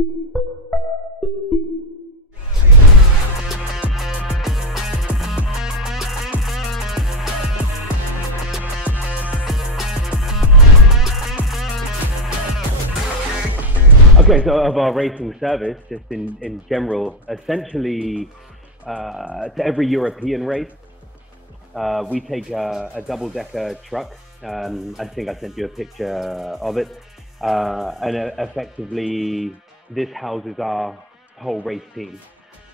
Okay, so of our racing service, just in general, essentially to every European race, we take a double-decker truck. I think I sent you a picture of it. And effectively, this houses our whole race team.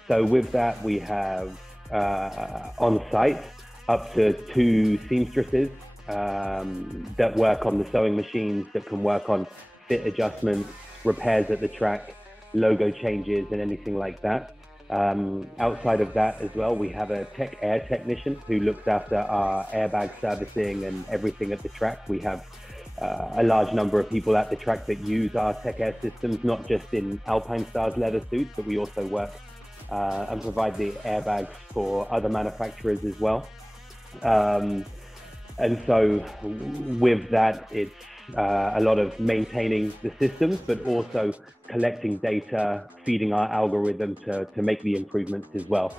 So with that, we have on site up to 2 seamstresses that work on the sewing machines, that can work on fit adjustments, repairs at the track, logo changes, and anything like that. Outside of that as well, we have a tech air technician who looks after our airbag servicing and everything at the track. We have a large number of people at the track that use our tech air systems, not just in Alpinestars leather suits, but we also work and provide the airbags for other manufacturers as well. And so with that, it's a lot of maintaining the systems, but also collecting data, feeding our algorithm to make the improvements as well.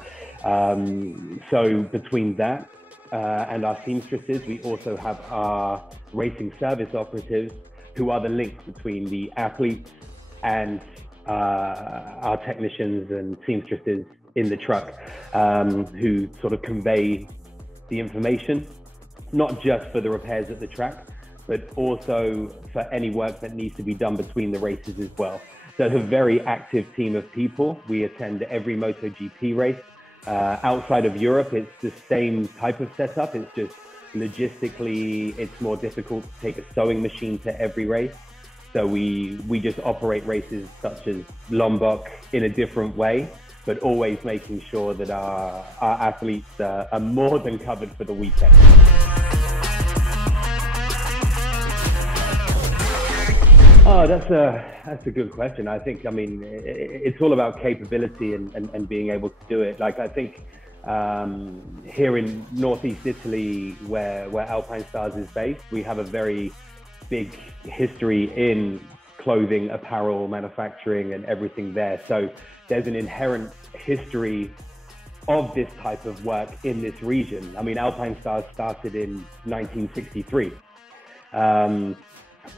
So between that and our seamstresses, we also have our racing service operatives, who are the link between the athletes and our technicians and seamstresses in the truck, who sort of convey the information, not just for the repairs at the track, but also for any work that needs to be done between the races as well. So it's a very active team of people. We attend every MotoGP race. Outside of Europe, it's the same type of setup. It's just logistically, it's more difficult to take a sewing machine to every race. So we just operate races such as Lombok in a different way, but always making sure that our athletes are more than covered for the weekend. Oh, that's a good question. I think, I mean, it's all about capability and being able to do it. Like, I think here in Northeast Italy, where Alpinestars is based, we have a very big history in clothing, apparel, manufacturing, and everything there. So there's an inherent history of this type of work in this region. I mean, Alpinestars started in 1963.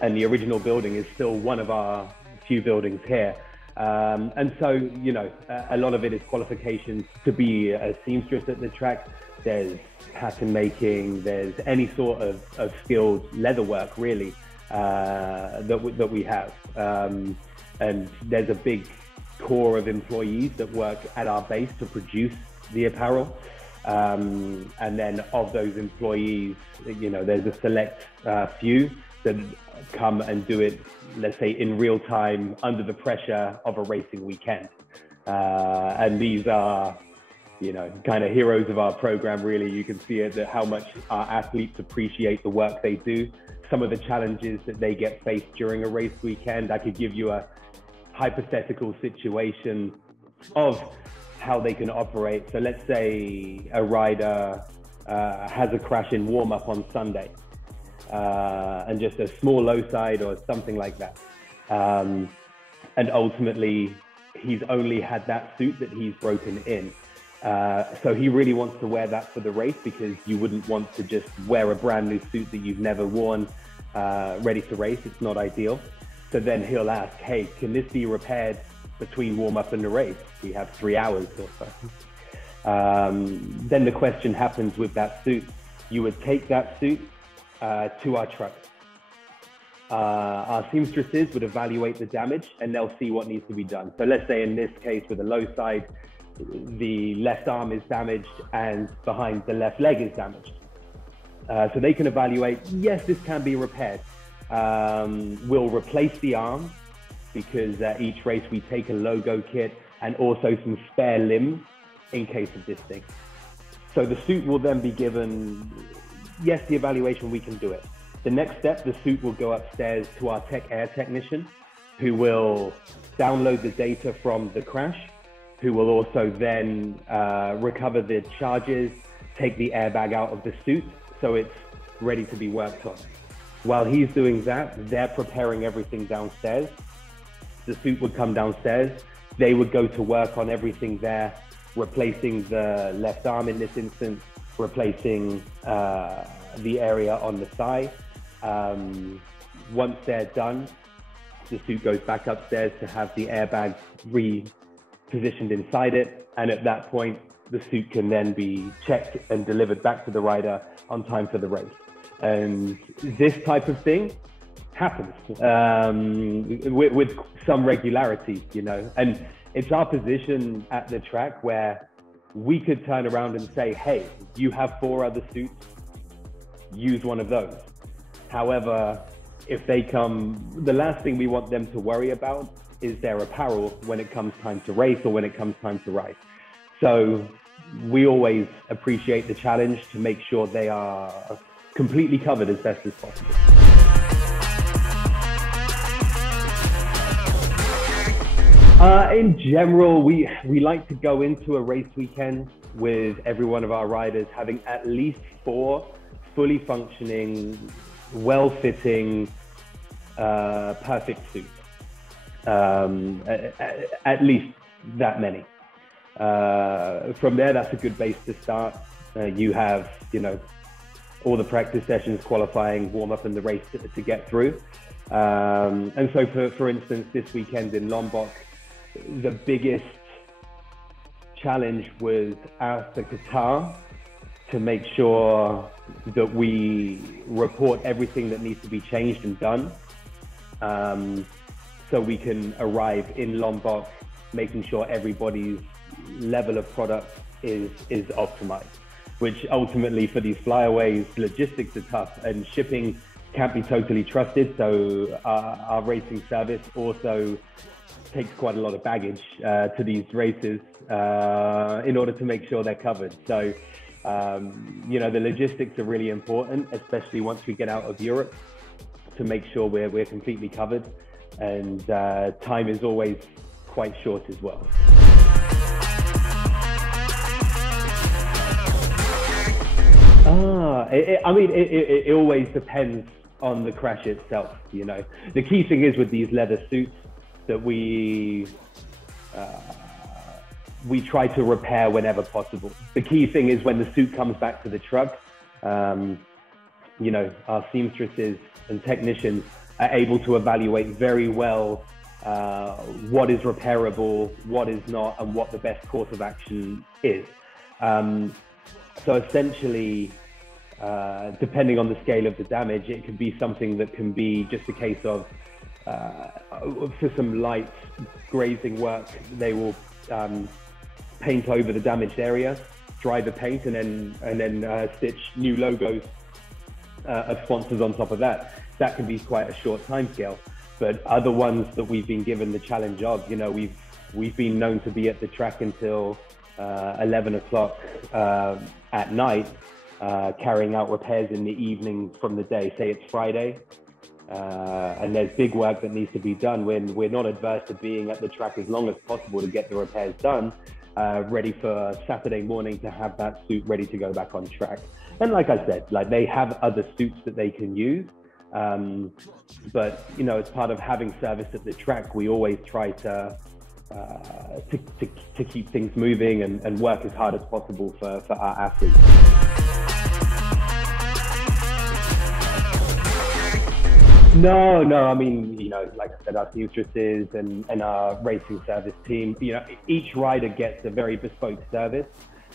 And the original building is still one of our few buildings here. And so, you know, a lot of it is qualifications to be a seamstress at the track. There's pattern making, there's any sort of skilled leather work, really, that we have. And there's a big core of employees that work at our base to produce the apparel. And then of those employees, you know, there's a select few that come and do it, let's say, in real time under the pressure of a racing weekend. And these are, you know, kind of heroes of our program, really. You can see it, that how much our athletes appreciate the work they do, some of the challenges that they get faced during a race weekend. I could give you a hypothetical situation of how they can operate. So let's say a rider has a crash in warm-up on Sunday, and just a small low side or something like that. And ultimately, he's only had that suit that he's broken in. So he really wants to wear that for the race, because you wouldn't want to just wear a brand new suit that you've never worn ready to race. It's not ideal. So then he'll ask, hey, can this be repaired between warm-up and the race? We have 3 hours or so. Then the question happens with that suit. You would take that suit to our truck. Our seamstresses would evaluate the damage and they'll see what needs to be done. So let's say in this case with the low side, the left arm is damaged and behind the left leg is damaged. So they can evaluate, yes, this can be repaired. We'll replace the arm, because at each race we take a logo kit and also some spare limbs in case of this thing. So the suit will then be given, yes, the evaluation, we can do it. The next step, the suit will go upstairs to our tech air technician, who will download the data from the crash, who will also then recover the charges, take the airbag out of the suit, so it's ready to be worked on. While he's doing that, they're preparing everything downstairs. the suit would come downstairs. They would go to work on everything there, replacing the left arm in this instance, replacing the area on the thigh. Once they're done, the suit goes back upstairs to have the airbag repositioned inside it. And at that point, the suit can then be checked and delivered back to the rider on time for the race. And this type of thing happens with some regularity, you know, and it's our position at the track where we could turn around and say, hey, you have 4 other suits, use one of those. However, if they come, the last thing we want them to worry about is their apparel when it comes time to race or when it comes time to ride. So we always appreciate the challenge to make sure they are completely covered as best as possible. In general, we like to go into a race weekend with every one of our riders having at least 4 fully functioning, well-fitting, perfect suits. At least that many. From there, that's a good base to start. You have, you know, all the practice sessions, qualifying, warm up, and the race to get through. And so, for instance, this weekend in Lombok, the biggest challenge was after Qatar to make sure that we report everything that needs to be changed and done, so we can arrive in Lombok making sure everybody's level of product is optimized, which ultimately for these flyaways, logistics are tough and shipping can't be totally trusted. So our racing service also takes quite a lot of baggage to these races in order to make sure they're covered. So, you know, the logistics are really important, especially once we get out of Europe, to make sure we're completely covered. And time is always quite short as well. I mean, it always depends on the crash itself, you know. The key thing is with these leather suits that we try to repair whenever possible. The key thing is when the suit comes back to the truck, you know, our seamstresses and technicians are able to evaluate very well what is repairable, what is not, and what the best course of action is. So essentially, depending on the scale of the damage, it could be something that can be just a case of, for some light grazing work, they will paint over the damaged area, dry the paint, and then stitch new logos of sponsors on top of that. That can be quite a short time scale. But other ones that we've been given the challenge of, you know, we've been known to be at the track until 11 o'clock at night, carrying out repairs in the evening from the day. Say it's Friday, and there's big work that needs to be done. When we're not adverse to being at the track as long as possible to get the repairs done, ready for Saturday morning to have that suit ready to go back on track. And like I said, like they have other suits that they can use. But you know, as part of having service at the track, we always try to keep things moving and work as hard as possible for our athletes. No, I mean, you know, like I said, our seamstresses and our racing service team, you know, each rider gets a very bespoke service.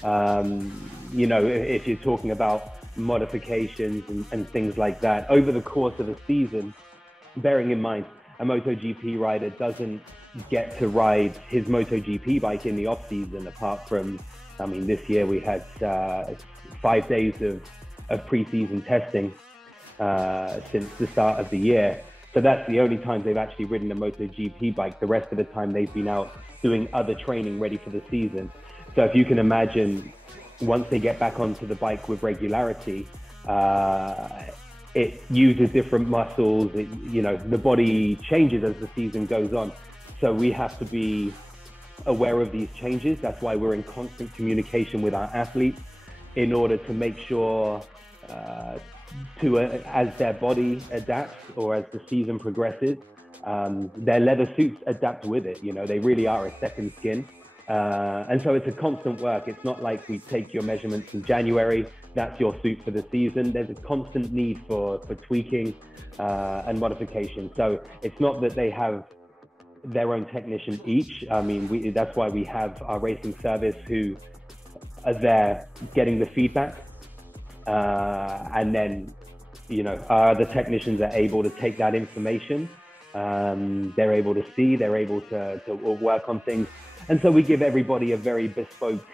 You know, if you're talking about modifications and things like that over the course of a season, bearing in mind a MotoGP rider doesn't get to ride his MotoGP bike in the off season, apart from, I mean, this year we had 5 days of pre-season testing since the start of the year. So that's the only time they've actually ridden a MotoGP bike. The rest of the time they've been out doing other training ready for the season. So if you can imagine, once they get back onto the bike with regularity, it uses different muscles. You know, the body changes as the season goes on. So we have to be aware of these changes. That's why we're in constant communication with our athletes in order to make sure as their body adapts or as the season progresses, their leather suits adapt with it. They really are a second skin. And so it's a constant work. It's not like we take your measurements in January, that's your suit for the season. There's a constant need for tweaking and modification. So it's not that they have their own technician each. I mean, that's why we have our racing service who are there getting the feedback. And then, the technicians are able to take that information. They're able to see, they're able to work on things. And so we give everybody a very bespoke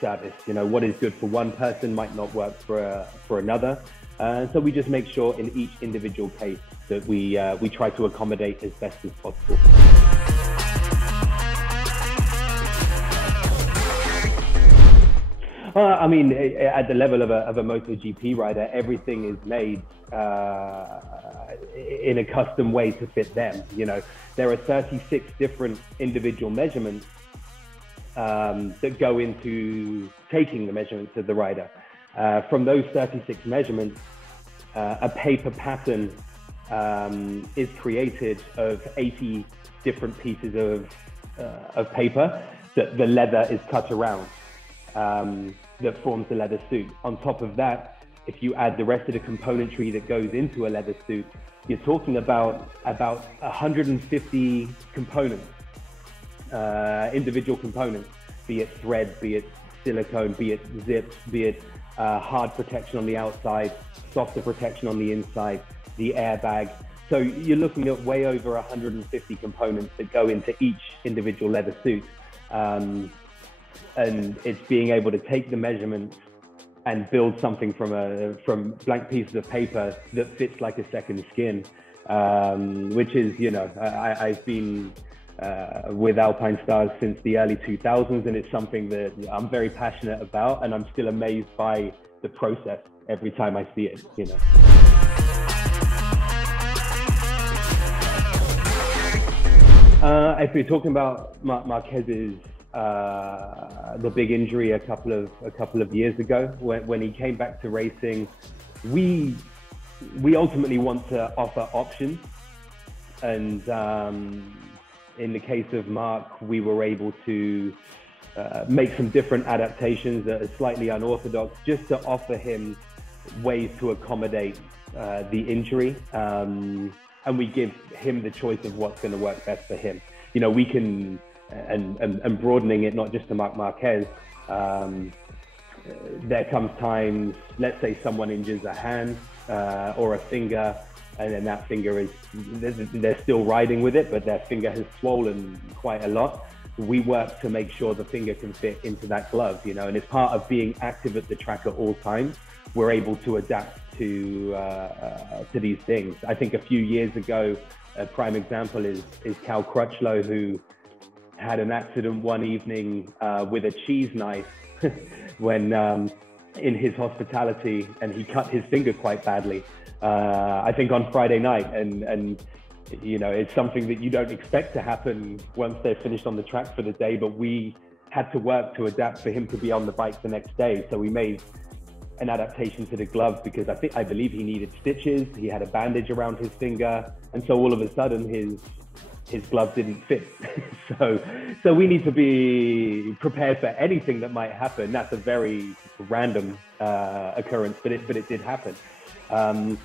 service. What is good for one person might not work for another. So we just make sure in each individual case that we try to accommodate as best as possible. I mean, at the level of a MotoGP rider, everything is made in a custom way to fit them. There are 36 different individual measurements that go into taking the measurements of the rider. From those 36 measurements, a paper pattern is created of 80 different pieces of paper that the leather is cut around. That forms the leather suit. On top of that, if you add the rest of the componentry that goes into a leather suit, you're talking about 150 components, individual components, be it thread, be it silicone, be it zips, be it hard protection on the outside, softer protection on the inside, the airbag. So you're looking at way over 150 components that go into each individual leather suit. And it's being able to take the measurements and build something from blank pieces of paper that fits like a second skin, which is, I've been with Alpinestars since the early 2000s, and it's something that I'm very passionate about, and I'm still amazed by the process every time I see it. If we're talking about Marc Marquez's the big injury a couple of years ago, when he came back to racing, we ultimately want to offer options, and in the case of Marc, we were able to make some different adaptations that are slightly unorthodox, just to offer him ways to accommodate the injury, and we give him the choice of what's going to work best for him. We can. And broadening it not just to Marc Marquez, there comes times, let's say someone injures a hand or a finger, and then that finger they're still riding with it, but their finger has swollen quite a lot. We work to make sure the finger can fit into that glove, and it's part of being active at the track at all times. We're able to adapt to these things. I think a few years ago, a prime example is Cal Crutchlow, who had an accident one evening with a cheese knife when in his hospitality, and he cut his finger quite badly, I think on Friday night. And it's something that you don't expect to happen once they're finished on the track for the day, but we had to work to adapt for him to be on the bike the next day. So we made an adaptation to the glove, because I believe he needed stitches, he had a bandage around his finger, and so all of a sudden his glove didn't fit. so we need to be prepared for anything that might happen. That's a very random occurrence, but it did happen. And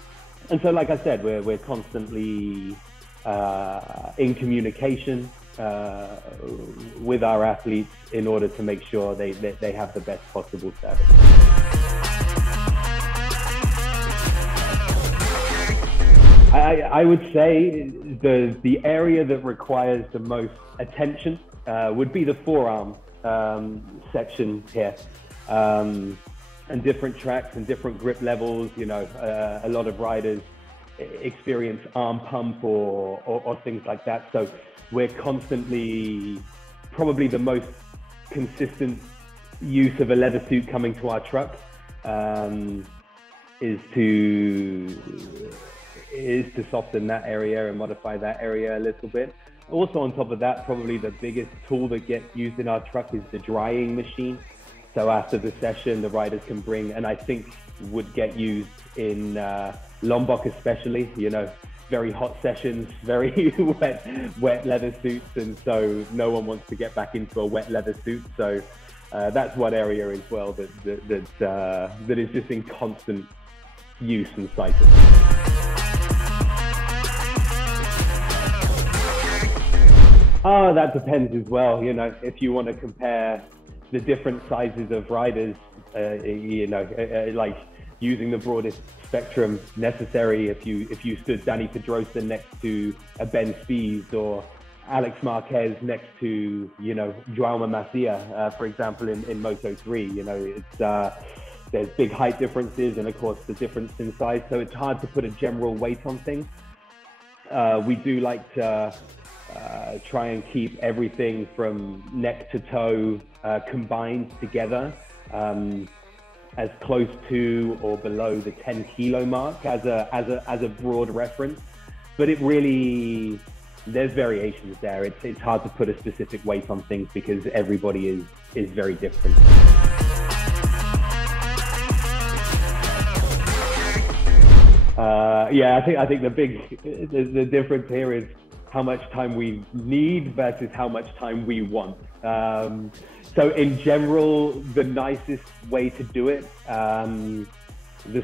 so, like I said, we're constantly in communication with our athletes in order to make sure they have the best possible service. I would say the area that requires the most attention would be the forearm section here. And different tracks and different grip levels, a lot of riders experience arm pump or things like that. So we're constantly, probably the most consistent use of a leather suit coming to our truck is to soften that area and modify that area a little bit. Also, on top of that, probably the biggest tool that gets used in our truck is the drying machine. So after the session, the riders can bring, and I think would get used in Lombok especially, very hot sessions, very wet leather suits, and so no one wants to get back into a wet leather suit. So that's one area as well that is just in constant use and cycle. Oh, that depends as well. You know, if you want to compare the different sizes of riders, like using the broadest spectrum necessary. If you stood Danny Pedrosa next to a Ben Spies, or Alex Marquez next to, you know, João Macia, for example, in Moto3, you know, it's there's big height differences, and of course the difference in size. So it's hard to put a general weight on things. We do like to try and keep everything from neck to toe combined together, as close to or below the 10 kilo mark as a broad reference. But it really, there's variations there. It's hard to put a specific weight on things because everybody is very different. I think the difference here is how much time we need versus how much time we want. So in general, the nicest way to do it, the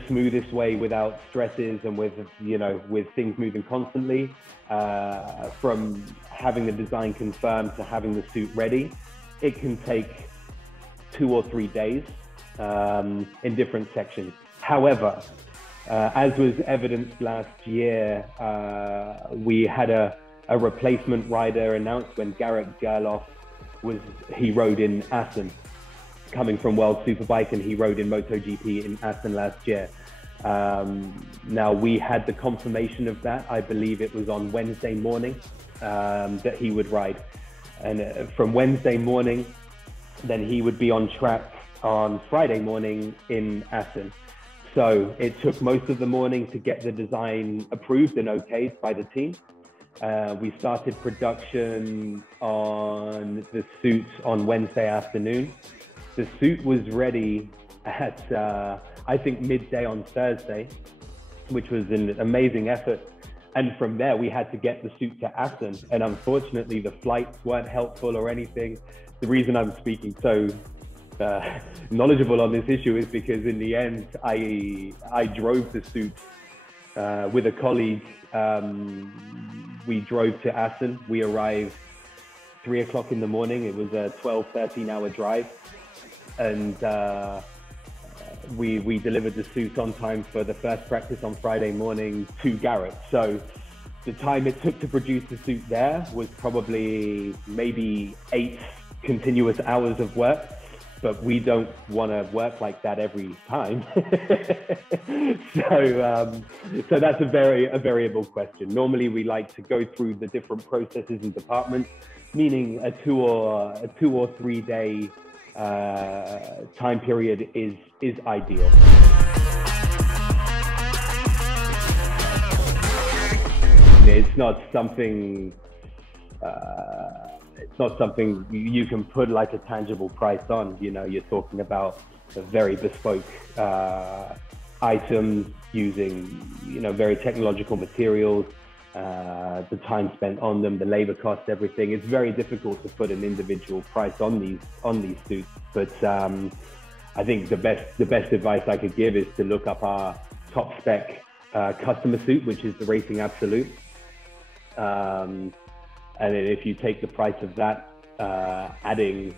smoothest way without stresses and with things moving constantly, from having the design confirmed to having the suit ready, it can take 2 or 3 days in different sections. However, as was evidenced last year, we had a replacement rider announced when Garrett Gerloff he rode in Assen, coming from World Superbike, and he rode in MotoGP in Assen last year. Now we had the confirmation of that. I believe it was on Wednesday morning that he would ride, and from Wednesday morning, then he would be on track on Friday morning in Assen. So it took most of the morning to get the design approved and okayed by the team. We started production on the suit on Wednesday afternoon. The suit was ready at, I think, midday on Thursday, which was an amazing effort. And from there, we had to get the suit to Assen. And unfortunately, the flights weren't helpful or anything. The reason I'm speaking so knowledgeable on this issue is because in the end, I drove the suit with a colleague. We drove to Assen. We arrived 3 o'clock in the morning. It was a 13-hour drive. And we delivered the suit on time for the first practice on Friday morning to Garrett. So the time it took to produce the suit there was probably maybe 8 continuous hours of work. But we don't want to work like that every time. So that's a variable question. Normally, we like to go through the different processes and departments, meaning a 2 or 3 day time period is ideal. It's not something. It's not something you can put like a tangible price on. You know, you're talking about a very bespoke items using, you know, very technological materials, the time spent on them, the labor cost, everything. It's very difficult to put an individual price on these suits. But I think the best advice I could give is to look up our top spec customer suit, which is the Racing Absolute. And if you take the price of that, adding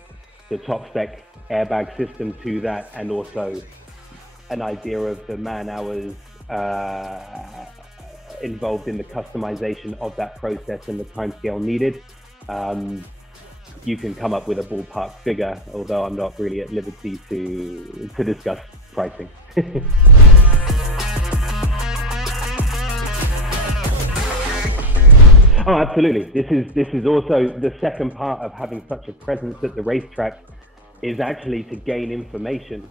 the top spec airbag system to that, and also an idea of the man hours involved in the customization of that process and the timescale needed, you can come up with a ballpark figure, although I'm not really at liberty to discuss pricing. Oh, absolutely. This is also the second part of having such a presence at the racetrack, is actually to gain information.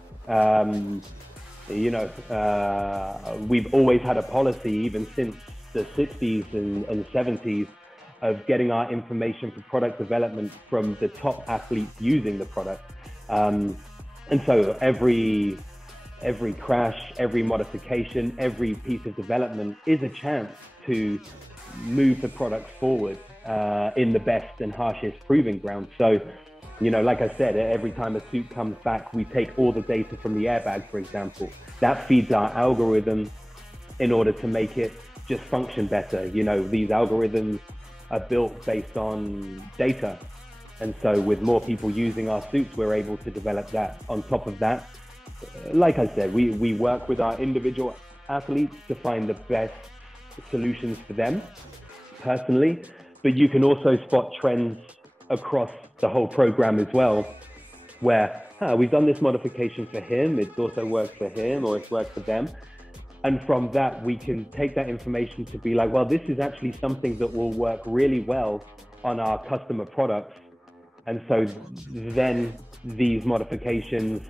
We've always had a policy, even since the 60s and 70s, of getting our information for product development from the top athletes using the product. And so every crash, every modification, every piece of development is a chance to move the product forward in the best and harshest proving ground. So, you know, like I said, every time a suit comes back, we take all the data from the airbag, for example. That feeds our algorithm in order to make it just function better. You know, these algorithms are built based on data. And so with more people using our suits, we're able to develop that. On top of that, like I said, we work with our individual athletes to find the best solutions for them personally, but you can also spot trends across the whole program as well, where we've done this modification for him, it's also worked for him, or it's worked for them. And from that, we can take that information to be like, well, this is actually something that will work really well on our customer products. And so then these modifications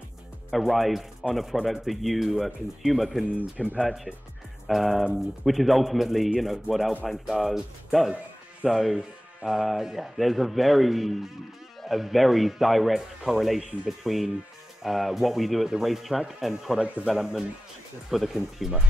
arrive on a product that you, a consumer, can purchase, which is ultimately, you know, what Alpinestars does. So yeah, there's a very direct correlation between what we do at the racetrack and product development for the consumer.